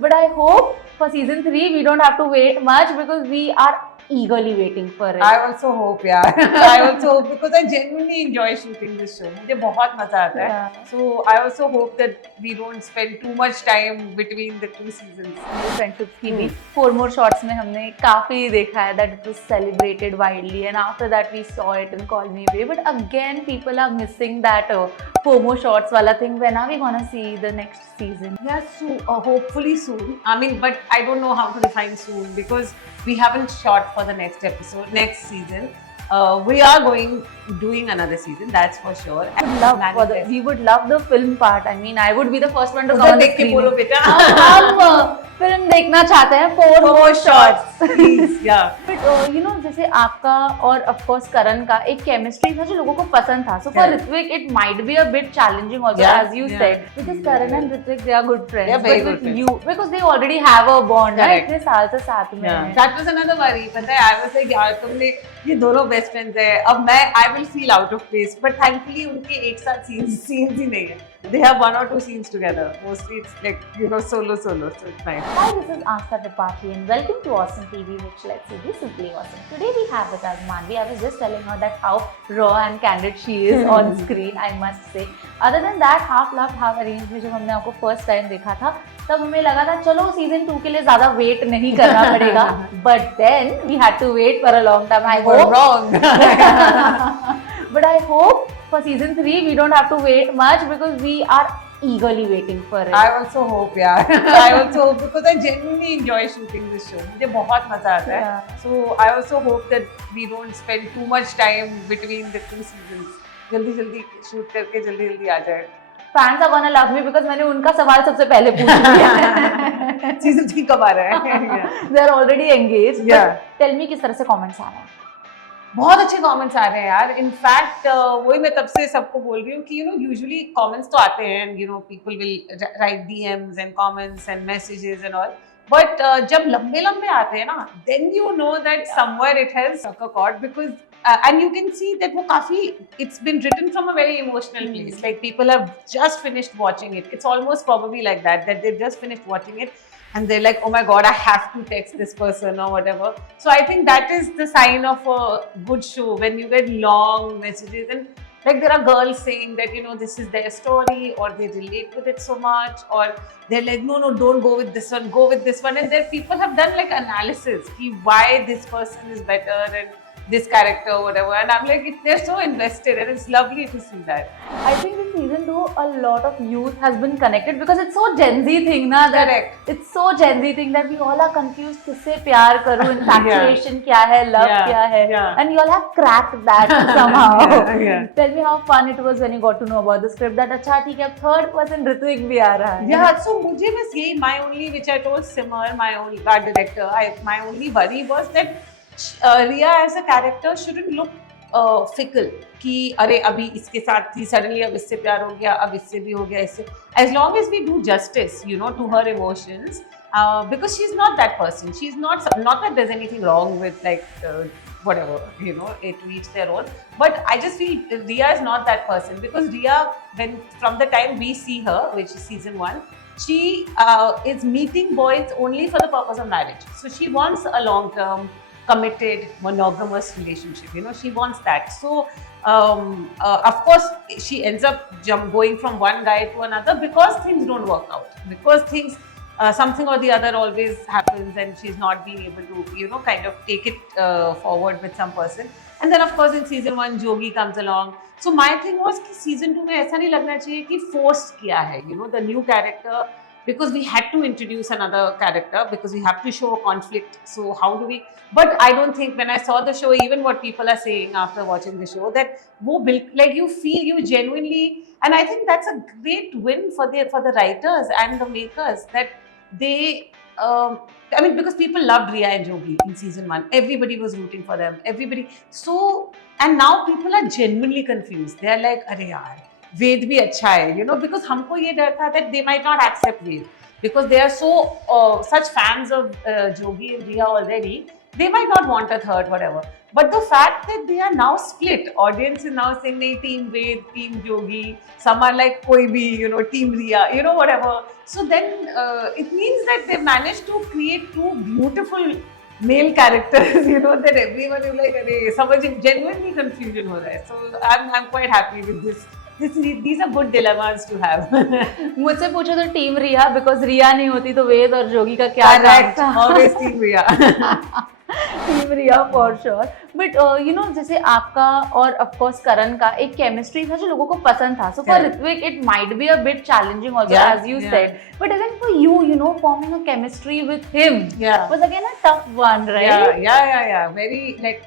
But I hope for season 3 we don't have to wait much because we are eagerly waiting for it. I also hope, yeah. I also hope because I genuinely enjoy shooting this show. मुझे बहुत मजा आता है. Yeah. So I also hope that we don't spend too much time between the two seasons. Friendships की भी 4 more shots में हमने काफी देखा है that it was celebrated widely and after that we saw it in Call Me Babe. But again people are missing that FOMO shots wala thing. When are we gonna see the next season? Yeah, soon, hopefully soon. I mean, but I don't know how to define soon because we haven't shot for the next episode, next season. We are doing another season, that's for sure. We would love the film part. I mean, I would be the first one to उधर come on the देख के screen. बोलो बेटा. हम film देखना चाहते हैं 4 more shots. Please, yeah. But you know, जैसे आपका और of course करण का एक chemistry था जो लोगों को पसंद था. So for Yeah. Ritwik, it might be a bit challenging also, Yeah, as you yeah. said, because Karan and Ritwik they are good friends. They are very but good with friends. you, because they already have a bond, right? Correct. इतने साल से साथ में Yeah. हैं. That was another worry. पता है, I was like यार तुमने ये दोनों best friends हैं. अब मैं I will feel out of place. But thankfully उनके एक साथ scenes ही नहीं है. They have 1 or 2 scenes together. Mostly it's like solo. So it's nice. Hi, this is Aastha Tripathi and welcome to Awesome TV, which lets you be simply awesome. Today we have with us Manvi. I was just telling her that how raw and candid she is on screen, I must say. Other than that, half loved, half arranged में जब हमने आपको first time देखा था, तब हमें लगा था चलो season 2 के लिए ज़्यादा wait नहीं करना पड़ेगा. But then we had to wait for a long time. I We're hope. wrong. But I hope for season 3 we don't have to wait much because we are eagerly waiting for it. I also hope, yeah. I also hope because I genuinely enjoy shooting this show. मुझे बहुत मजा आता है. Yeah. So I also hope that we don't spend too much time between the 2 seasons. जल्दी shoot करके जल्दी आ जाए. Fans are gonna love me because मैंने उनका सवाल सबसे पहले पूछ लिया. Season 3 कब आ रहा है? They are already engaged. Yeah. But tell me किस तरह से comments आ रहे हैं? बहुत अच्छे कमेंट्स आ रहे हैं यार. इनफैक्ट वही मैं तब से सबको बोल रही हूँ कि यूजुअली कमेंट्स तो आते हैं and people will write DMs and comments and messages and all. But जब लंबे आते हैं ना, then you know that somewhere it has struck a chord because and you can see that वो काफी it's been written from a very emotional place. Like people have just finished watching it. It's almost probably like that they've just finished watching it and they're like, oh my god, I have to text this person or whatever. So I think that is the sign of a good show when you get long messages and like there are girls saying that this is their story or they relate with it so much, or they're like no don't go with this one, go with this one, and there people have done like analysis why this person is better and this character or whatever, and I'm like they're so invested and it's lovely to see that. I think in season 2 a lot of youth has been connected because it's so Gen Z thing na that Correct. it's so Gen Z thing that we all are confused किससे प्यार करूँ, infatuation क्या है, love Yeah. क्या है, Yeah. and you all have cracked that somehow. Yeah. Tell me how fun it was when you got to know about the script that अच्छा ठीक है अब third person Ritwik भी आ रहा है. Yeah, so मुझे बस यही my only which I told Simar, my only art director, my only worry was that Riya as a character shouldn't look fickle कि अरे अभी इसके साथ थी suddenly अब इससे प्यार हो गया, अब इससे भी हो गया, इससे. As long as we do justice to her emotions, because she's not that person. She's not that there's anything wrong with like whatever it reach their own, but I just feel Riya is not that person because Riya, when from the time we see her, which is season 1, she is meeting boys only for the purpose of marriage. So she wants a long term committed monogamous relationship. She wants that. So of course she ends up going from one guy to another because things don't work out, because things something or the other always happens and she's not being able to kind of take it forward with some person. And then of course in season 1 Jogi comes along. So my thing was कि season 2 में ऐसा नहीं लगना चाहिए कि forced किया है, the new character, because we had to introduce another character because we have to show a conflict. So how do we? But I don't think when I saw the show, even what people are saying after watching the show, that like you feel you genuinely, and I think that's a great win for the writers and the makers that they. I mean, because people loved Riya and Jogi in season 1, everybody was rooting for them. Everybody. So and now people are genuinely confused. They are like, अरे यार. वेद भी अच्छा है, because हमको ये डर था that they might not accept Ved because they are so such fans of Jogi and Riya already they might not want a third, whatever. But the fact that they are now split, audience is now saying, "Nahi, team Ved, team Jogi," some are like koi bhi, you know, team Riya, you know, whatever. So then it means that they managed to create two beautiful male characters, you know, that everyone is like, "Arey, samajh, genuinely confusion ho raha hai." So I'm quite happy with this. These are good dilemmas to have. मुझसे पूछो तो team Riya, because रिया नहीं होती तो वेद और जोगी का क्या काम था? Always team Riya. Team Riya for sure. But you know, जैसे आपका और ऑफ कोर्स करण का एक केमिस्ट्री था जो लोगों को पसंद था. So for Ritwik it might be a bit challenging also, as you said, but even for you, you know, forming a chemistry with him was again a tough one, right? Yeah. Very like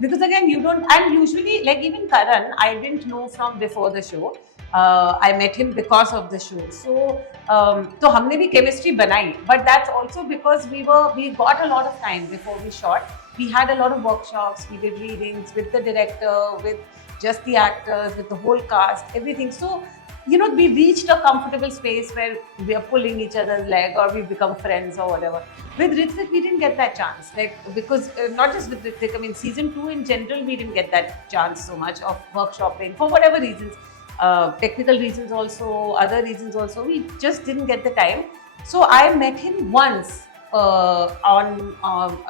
because again you don't, and usually like even Karan, I didn't know from before the show. I met him because of the show. So हमने भी chemistry बनाई, but that's also because we got a lot of time before we shot. We had a lot of workshops, we did readings with the director, with just the actors, with the whole cast, everything. So you know, we reached a comfortable space where we are pulling each other's leg or we become friends or whatever. With Hrithik, we didn't get that chance, like because not just with Hrithik, I mean season 2 in general, we didn't get that chance so much of workshopping for whatever reasons, technical reasons also, other reasons also. We just didn't get the time. So I met him once on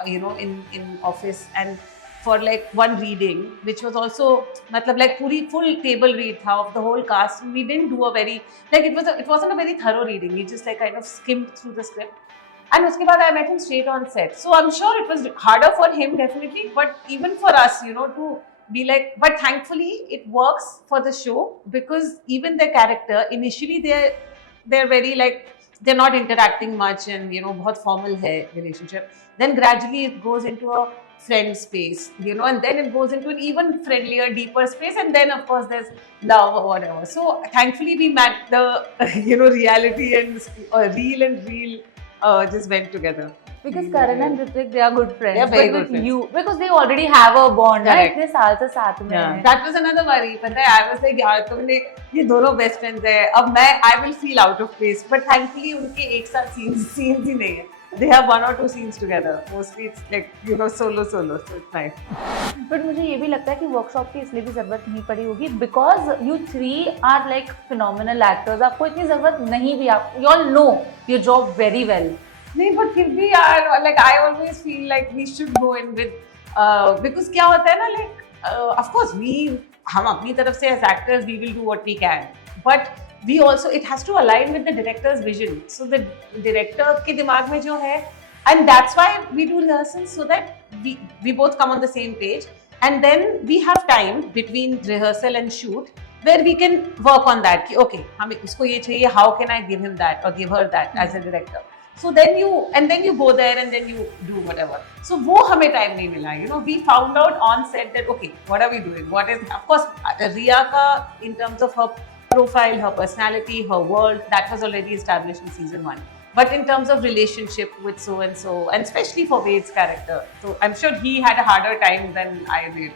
you know, in office, and for like one reading, which was also matlab like puri full table read tha of the whole cast, and we didn't do a very like it wasn't a very thorough reading. We just like kind of skimmed through the script, and uske baad I met him straight on set. So I'm sure it was harder for him definitely, but even for us, you know, to be like, but thankfully it works for the show because even the character initially they're very like, they're not interacting much and you know bahut formal hai relationship. Then gradually it goes into a friend space, you know, and then it goes into an even friendlier, deeper space, and then of course there's love or whatever. So thankfully we met the you know, reality and real just went together. Because Karan and Hrithik, they are good friends. They are very but good with friends. you, because they already have a bond, right? Correct. इतने साल से साथ में हैं. That was another worry. पता है, I was like, यार तुमने ये दोनों best friends है, अब मैं I will feel out of place. But thankfully उनके एक साथ scenes ही नहीं है. They have 1 or 2 scenes together. Mostly it's like, you know, solo. So it's nice. But मुझे ये भी लगता है कि वर्कशॉप की इसलिए भी जरूरत नहीं पड़ी होगी because you three are like phenomenal actors. आपको इतनी जरूरत नहीं भी, आप you all know your job very well. नहीं, but फिर भी यार, like I always feel like we should go in with because क्या होता है ना, like of course हम अपनी तरफ से as actors we will do what we can, but we also, it has to align with the director's vision. So the director के दिमाग में जो है, and that's why we do rehearsals so that we both come on the same page, and then we have time between rehearsal and shoot where we can work on that कि okay, हमें इसको ये चाहिए, how can I give him that or give her that as a director. So then you go there and then you do whatever. So वो हमें time नहीं मिला, you know. We found out on set that okay, what are we doing? What is, of course, Riya का in terms of her profile, her personality, her world, that was already established in season 1. But in terms of relationship with so and so, and especially for Ved's character, so I'm sure he had a harder time than I did.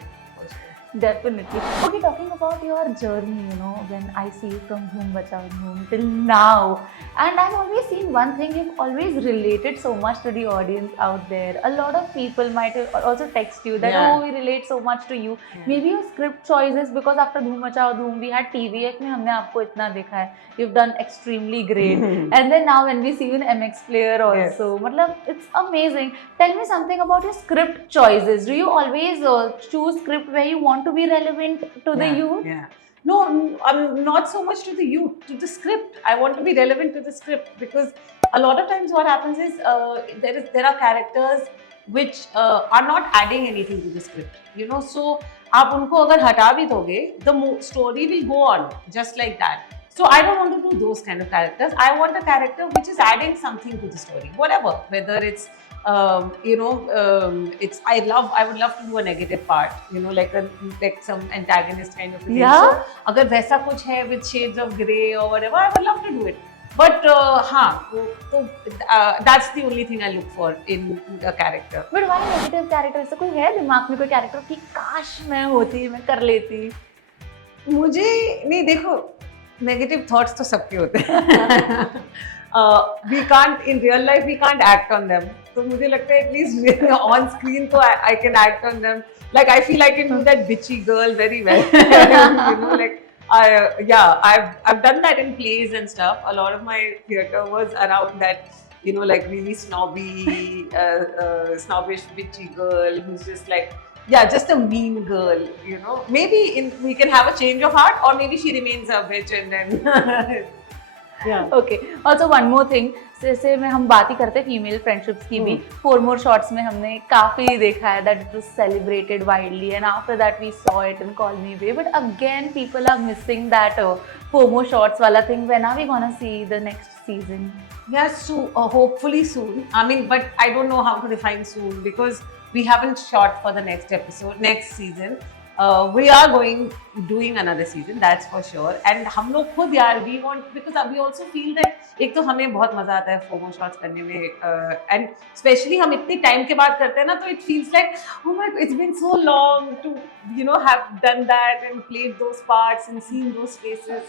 Definitely. Okay, talking about your journey, you know, when I see you from Dhoom Bachao Dhoom till now, and I've always seen one thing, you've always related so much to the audience out there. A lot of people might also text you that, Yeah. oh, we relate so much to you. Yeah. Maybe your script choices, because after Dhoom Bachao Dhoom, we had TVF में हमने आपको इतना देखा है. You've done extremely great. And then now when we see you in MX Player also, मतलब, it's amazing. Tell me something about your script choices. Do you always choose script where you want to be relevant to the youth? Yeah. No, I'm not so much to the youth, to the script. I want to be relevant to the script because a lot of times what happens is there are characters which are not adding anything to the script. You know, so आप उनको अगर हटा भी दोगे, the story will go on just like that. So I don't want to do those kind of characters. I want a character which is adding something to the story, whatever. Whether it's it's I would love to do a negative part, you know, like some antagonist kind of thing. Yeah. So अगर वैसा कुछ है with shades of grey or whatever, I would love to do it. But that's the only thing I look for in a character. But why negative character? ऐसा कोई है दिमाग में कोई character कि काश मैं होती, मैं कर लेती? मुझे नहीं, देखो, नेगेटिव थॉट्स तो सबके होते हैं we can't in real life we can't act on them. तो मुझे लगता है at least on screen तो I can act on them. Like I feel I can do that bitchy girl very well. You know, like I've done that in plays and stuff. A lot of my theatre was around that. You know, like really snobby, snobbish bitchy girl who's just like, yeah, just a mean girl. You know, maybe we can have a change of heart, or maybe she remains a bitch and then. Yeah. Okay. Also one more thing, जैसे में हम बात ही करते हैं female friendships की भी, 4 more shots में हमने काफी देखा है that it was celebrated widely and after that we saw it in Call Me Babe, but again people are missing that 4 more shots wala thing. When are we gonna see the next season? Yeah, so hopefully soon. I mean, but I don't know how to define soon because we haven't shot for the next season. We are doing another season, that's for sure. And हम लोग खुद यार we want, because we also feel that एक तो हमें बहुत मजा आता है FOMO shots करने में, and especially हम इतने टाइम के बाद करते हैं ना, तो it feels like oh my God, it's been so long to have done that and played those parts and seen those faces,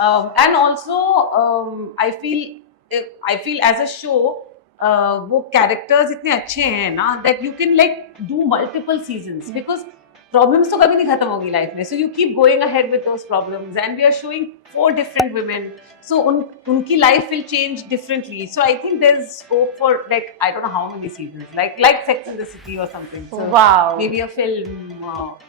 and also I feel as a show वो characters इतने अच्छे हैं ना that you can like do multiple seasons because problems तो कभी नहीं खत्म होगी लाइफ में, so you keep going ahead with those problems and we are showing 4 different women, so उनकी life will change differently, so I think there's scope for like I don't know how many seasons, like Sex and the City or something. So wow, maybe a film,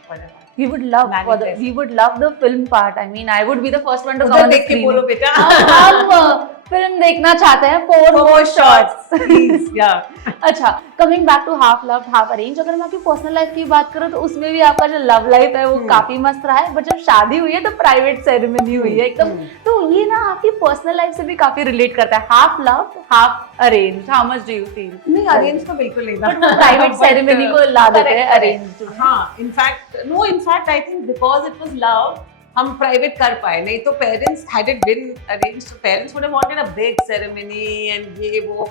whatever. We would love the film part. I mean, I would be the first one to come on the देख के बोलो screen. बेटा हम film देखना चाहते हैं 4 more shots. please. Yeah. अच्छा, coming back to half love half arrange, अगर मैं आपकी पर्सनल लाइफ की बात करूँ तो उसमें भी आपका जो लव लाइफ है वो काफी मस्त रहा है, बट जब शादी हुई है तो प्राइवेट सेरेमनी हुई है एकदम, तो ये ना आपकी पर्सनल लाइफ से भी काफी रिलेट करता है. Half love half arrange, how much do you feel? नहीं, अरेंज तो बिल्कुल नहीं था, बट प्राइवेट सेरेमनी को ला देते हैं अरेंज. हाँ, in fact I think because it was love हम प्राइवेट कर पाए, नहीं तो parents had it been arranged, parents would have wanted a big ceremony and ये वो.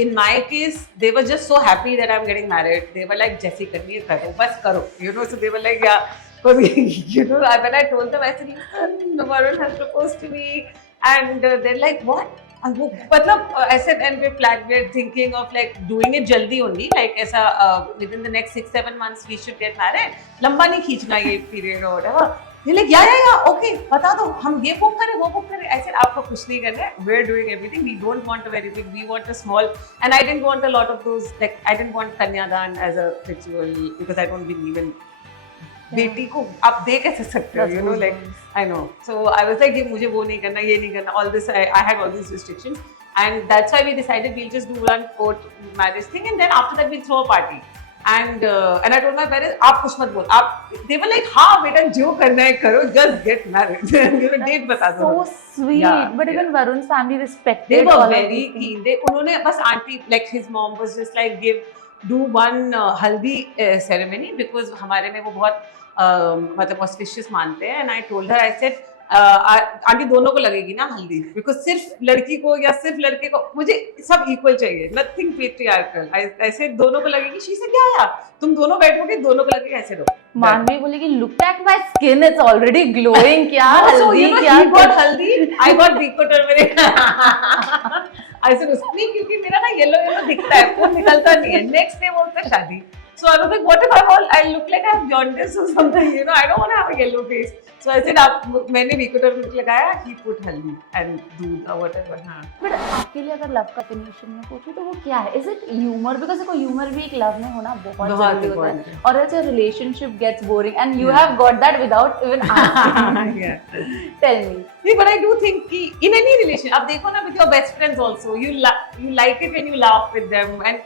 In my case, they were just so happy that I'm getting married. They were like, जैसी करनी है करो, बस करो. So they were like, yeah. When I told them, I said, listen, Varun has proposed to me, and they're like, what? मतलब ऐसे, and we're thinking of like doing it jaldi only, like ऐसा within the next 6-7 months we should get married. लंबा नहीं खींचना ये period or whatever. They're like, yeah, okay, बता दो, हम ये book करें, वो book करें. I said, आपको कुछ नहीं करना है. We're doing everything. We don't want a very big. We want a small. And I didn't want a lot of those. Like, I didn't want Kanyadan as a ritual because I don't believe in. बेटी को आप दे कैसे सकते हो, like I know. So I was like, ये मुझे वो नहीं करना, ये नहीं करना. All this, I had all these restrictions, and that's why we decided we'll just do one court marriage thing, and then after that we'll throw a party. And I told my parents, आप कुछ मत बोल. They were like, हाँ बेटा जो करना है करो, just get married. Date बता दो. So sweet, yeah, but even Varun's family respected. They were very keen. उन्होंने बस auntie, like his mom was just like do one haldi ceremony because हमारे में वो बहुत मतलब auspicious मानते हैं. And I told her, I said, aunty दोनों को लगेगी ना हल्दी, बिकॉज सिर्फ लड़की को या सिर्फ लड़के को, मुझे सब इक्वल चाहिए, नथिंग पेट्रियार्कल. ऐसे दोनों को लगेगी. शी सेड या तुम दोनों बैठोगे, दोनों को लगेगा, ऐसे रहो. मानवी बोलेगी look at my skin, it's already glowing. क्या हल्दी, क्या हल्दी, आई गॉट डिको टर्मरिक. ऐसे नहीं, क्योंकि मेरा ना येलो दिखता है, वो निकलता नहीं है. नेक्स्ट डे बोलता है शादी. So I was like, what if I look like I have jaundice or something, I don't want to have a yellow face. So I said, मैंने Vico Turmeric लगाया, he put haldi and दूध or whatever. हाँ. But आपके लिए अगर love का definition में पूछूं तो वो क्या है? Is it humor? Because देखो humor भी एक लव में होना बहुत जरूरी होता है. Or else your relationship gets boring, and you have got that without even asking. Yeah. Tell me. Yeah, but I do think कि in any relation, अब देखो ना with your best friends also, you like it when you laugh with them, and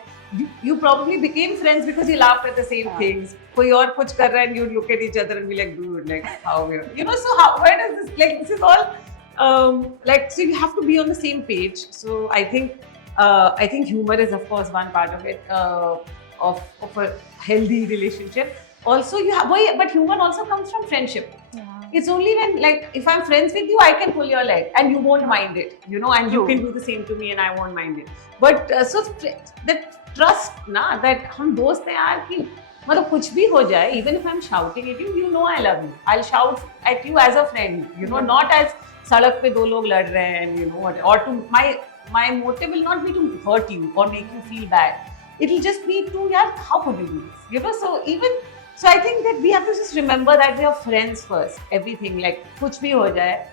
you probably became friends because you laughed at the same things. कोई और कुछ कर रहा है and you look at each other and be like, dude, like how weird. So where does this, like this is all like, so you have to be on the same page. So I think humor is of course one part of it, of a healthy relationship. Also but humor also comes from friendship. Yeah. It's only when, like, if I'm friends with you, I can pull your leg and you won't mind it, and you can do the same to me and I won't mind it. But so that trust ना, that हम दोस्त हैं यार, कि मतलब कुछ भी हो जाए, even if I'm shouting at you, I love you. I'll shout at you as a friend, not as सड़क पे दो लोग लड़ रहे हैं, you know, or to my motive will not be to hurt you or make you feel bad. It will just be to, yeah, how could you do this? You know, so I think that we have to just remember that we are friends first. Everything, like कुछ भी हो जाए,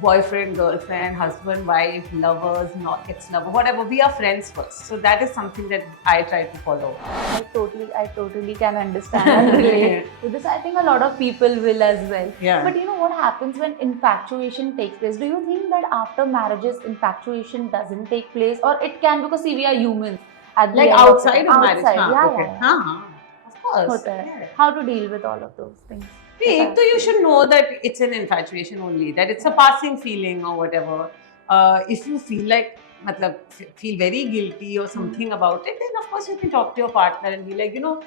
boyfriend, girlfriend, husband, wife, lovers, not ex-lover, whatever, we are friends first. So that is something that I try to follow. I totally can understand and relate to this. I think a lot of people will as well. Yeah. But you know what happens when infatuation takes place? Do you think that after marriages, infatuation doesn't take place, or it can, because see, we are humans. At the Like end outside of marriage, outside, हाँ, yeah, okay. yeah, हाँ, of course. होता है. Yeah. How to deal with all of those things? See, एक तो you should know that it's an infatuation only, that it's a passing feeling or whatever. If you feel like, मतलब, feel very guilty or something about it, then of course you can talk to your partner and be like, you know,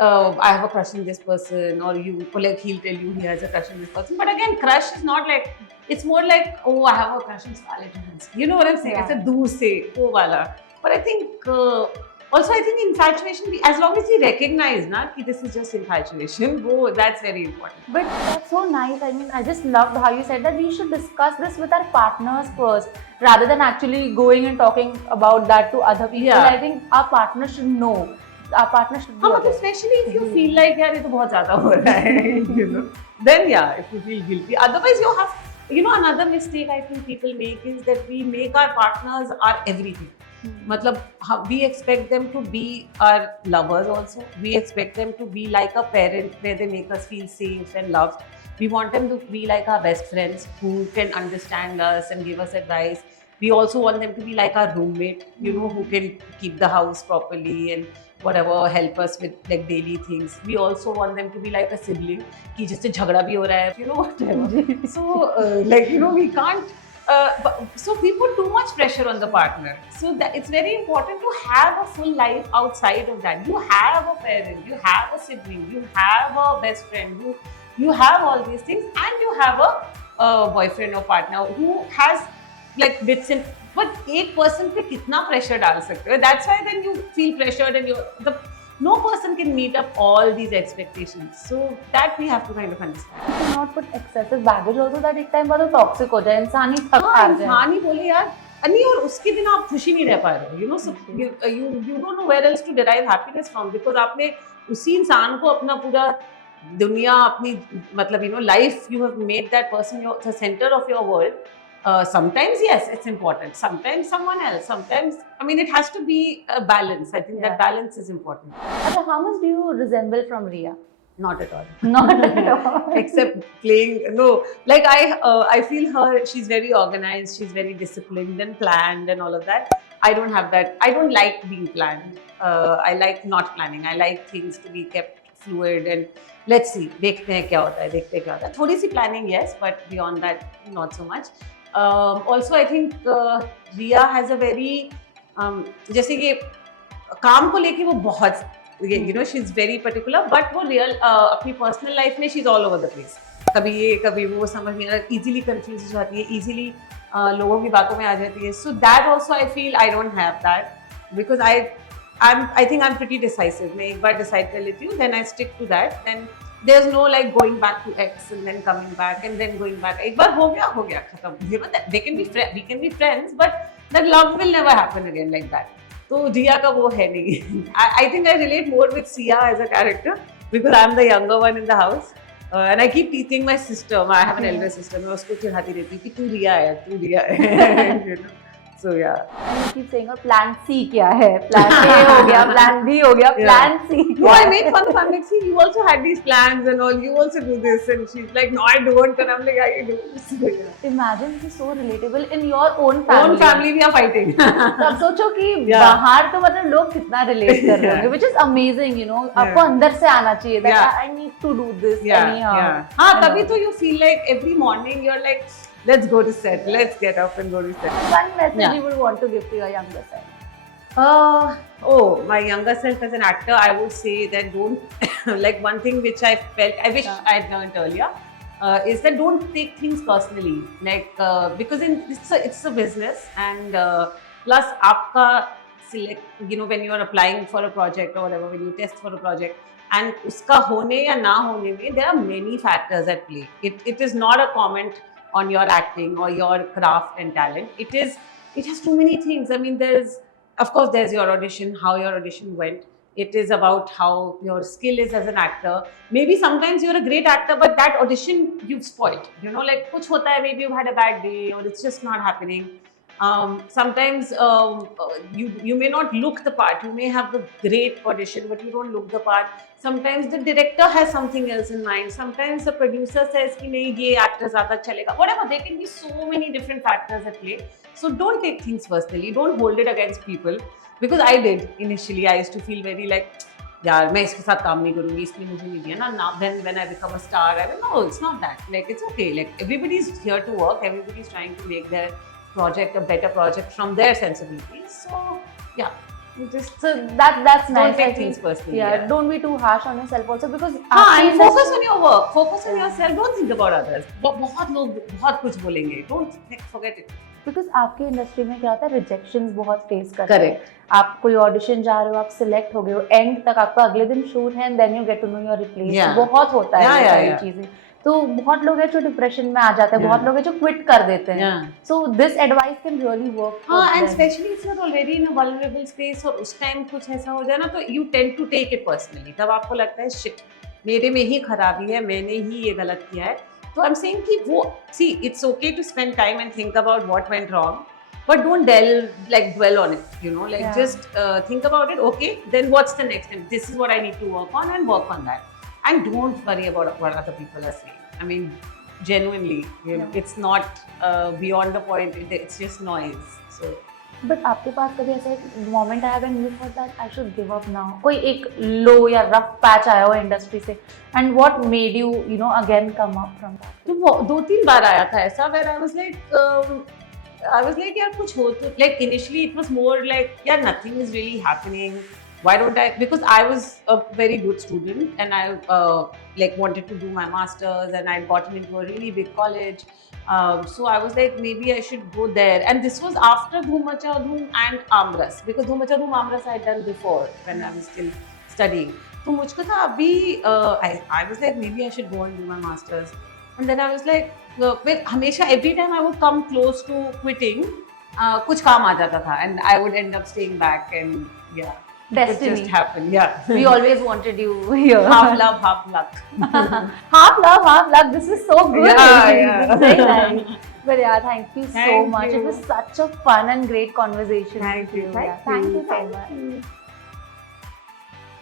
I have a crush on this person, or you, or like he'll tell you he has a crush on this person. But again, crush is not like, it's more like, oh, I have a crush on Scarlett Johansson. You know what I'm saying? Yeah. It's a दूर से वो वाला. But I think also I think infatuation, as long as we recognize na कि this is just infatuation, that's very important. But that's so nice. I mean, I just loved how you said that we should discuss this with our partners first, rather than actually going and talking about that to other people. Yeah. I think our partner should know. Our partner should be हाँ, aware. especially if you feel like यार ये तो बहुत ज़्यादा हो रहा है, you know, then yeah, if you feel guilty. Otherwise, you have, you know, another mistake I think people make is that we make our partners our everything. मतलब we expect them to be our lovers also. We expect them to be like a parent where they make us feel safe and loved. We want them to be like our best friends who can understand us and give us advice. We also want them to be like our roommate, you know, who can keep the house properly and whatever, help us with like daily things. We also want them to be like a sibling, कि जिससे झगड़ा भी हो रहा है, you know, whatever. So like, you know, we can't. So we put too much pressure on the partner. So that it's very important to have a full life outside of that. You have a parent, you have a sibling, you have a best friend, you have all these things, and you have a boyfriend or partner who has like bits in. But एक person पे कितना pressure डाल सकते हो? That's why then you feel pressured and no person can meet up all these expectations. So that we have to kind of understand. You cannot put excessive baggage also that एक time बाद वो toxic हो जाए, इंसान ही थक हार जाए. इंसान ही बोले यार, नहीं, और उसके बिना आप खुशी नहीं रह पा रहे हो, you know, so you don't know where else to derive happiness from, because आपने उसी इंसान को अपना पूरा दुनिया, अपनी मतलब, you know, life, you have made that person the center of your world. Sometimes yes, it's important. Sometimes someone else. Sometimes, I mean, it has to be a balance. I think that balance is important. So how much do you resemble from Riya? Not at all. Not at all. Except playing, no. Like I feel her. She's very organized. She's very disciplined and planned and all of that. I don't have that. I don't like being planned. I like not planning. I like things to be kept fluid and let's see. देखते हैं क्या होता है. देखते हैं क्या होता है. थोड़ी सी planning, yes, but beyond that, not so much. Also, I think Riya has a very जैसे कि काम को लेके वो बहुत, you know, she's very particular, but वो real अपनी personal life में she's all over the place. कभी ये कभी वो समझ नहीं आता, easily confused हो जाती है, easily लोगों की बातों में आ जाती है. So that also I feel I don't have that, because I think I'm pretty decisive. मैं एक बार decide कर लेती हूँ, then I stick to that. Then there's no like going back to X and then coming back and then going back. एक बार हो गया खत्म. You know that we can be friends, but that love will never happen again like that. तो Riya का वो है नहीं. I think I relate more with Sia as a character because I'm the younger one in the house. And I keep teaching my sister. I have an elder sister. मैं उसको चिढ़ाती रहती हूँ कि तू Riya है. You know? So yeah. And you keep saying, plan C क्या है? Plan A हो गया, plan B हो गया, plan C. No, I make fun of her. I'm like, see, you also had these plans and all. You also do this, and she's like, no, I don't. And I'm like, I do. So, yeah. Imagine this is so relatable in your own family. Own family, we are fighting. तो अब सोचो कि बाहर तो मतलब लोग कितना relate कर रहे होंगे, which is amazing, you know. आपको अंदर से आना चाहिए that I need to do this anyhow. हाँ, तभी तो you feel like every morning you're like, let's go to set. Let's get up and go to set. One message you would want to give to your younger self. My younger self as an actor, I would say that don't like one thing which I felt I wish I had learned earlier is that don't take things personally. Like because it's a business, and plus आपका select, you know, when you are applying for a project or whatever, when you test for a project, and उसका होने या ना होने में there are many factors at play. It is not a comment on your acting or your craft and talent. It has too many things. I mean, of course there's your audition, how your audition went. It is about how your skill is as an actor. Maybe sometimes you're a great actor, but that audition you've spoiled. You know, like kuch hota hai, maybe you've had a bad day or it's just not happening. Sometimes you may not look the part. You may have the great audition, but you don't look the part. Sometimes the director has something else in mind. Sometimes the producer says कि नहीं ये actor ज़्यादा चलेगा. Whatever, there can be so many different factors at play. So don't take things personally. Don't hold it against people. Because I did initially. I used to feel very like, यार मैं इसके साथ काम नहीं करूँगी, इसलिए मुझे नहीं दिया ना. Now then when I become a star, I don't know. It's not that. Like it's okay. Like everybody's here to work. Everybody's trying to make their project a better project from their sensibilities. So yeah, just So that's nice. don't I take think. things personally. Yeah, don't be too harsh on yourself also because and focus on your work. Focus on yourself. Don't think about others. बहुत लोग बहुत कुछ बोलेंगे. Don't forget it. Because आपके industry में क्या होता है, रिजेक्शंस बहुत फेस करते हैं. Correct. आप कोई ऑडिशन जा रहे हो, आप सिलेक्ट हो गए हो, एंड तक आपका अगले दिन शूट है, and then you get to know your replace. Yeah. बहुत होता है ये सारी yeah. चीजें. तो बहुत लोग हैं जो डिप्रेशन में आ जाते हैं, Yeah. बहुत लोग हैं जो क्विट कर देते हैं. Yeah. So this advice can really work. हाँ, and especially if you're already in a vulnerable space और उस टाइम कुछ ऐसा हो जाए ना, तो you tend to take it personally. तब आपको लगता है shit, मेरे में ही खराबी है, मैंने ही ये गलत किया है. तो I'm saying कि वो, see, it's okay to spend time and think about what went wrong, but don't dwell on it. You know, like Yeah. just think about it. Okay, then what's the next step? This is what I need to work on, and work on that. And don't worry about what other people are saying. I mean, genuinely, you know, Yeah. it's not beyond the point. It's just noise. So. But आपके पास कभी ऐसा एक moment आया when you thought that I should give up now, कोई एक लो या rough patch आया हो इंडस्ट्री से, and what made you you know again come up from that? तो वो 2-3 बार आया था ऐसा, where I was like यार कुछ हो तो, like initially it was more like यार nothing is really happening, why don't I, because I was a very good student and I like wanted to do my masters and I'd gotten into a really big college, so I was like maybe I should go there, and this was after Dhoom Macha Dhoom and Amras, because Dhoom Macha Dhoom Amras I had done before when I was still studying. तो मुझको था अभी I was like maybe I should go and do my masters. And then I was like, हमेशा every time I would come close to quitting, कुछ काम आ जाता था, and I would end up staying back, and yeah, Destiny. it just happened. Yeah, We always wanted you here. half love, half luck. Half love, half luck. This is so good. Yeah. It's very nice. But yeah, thank you so Thank much. you. It was such a fun and great conversation. Thank with you. Yeah, Thank you. Thank you so much.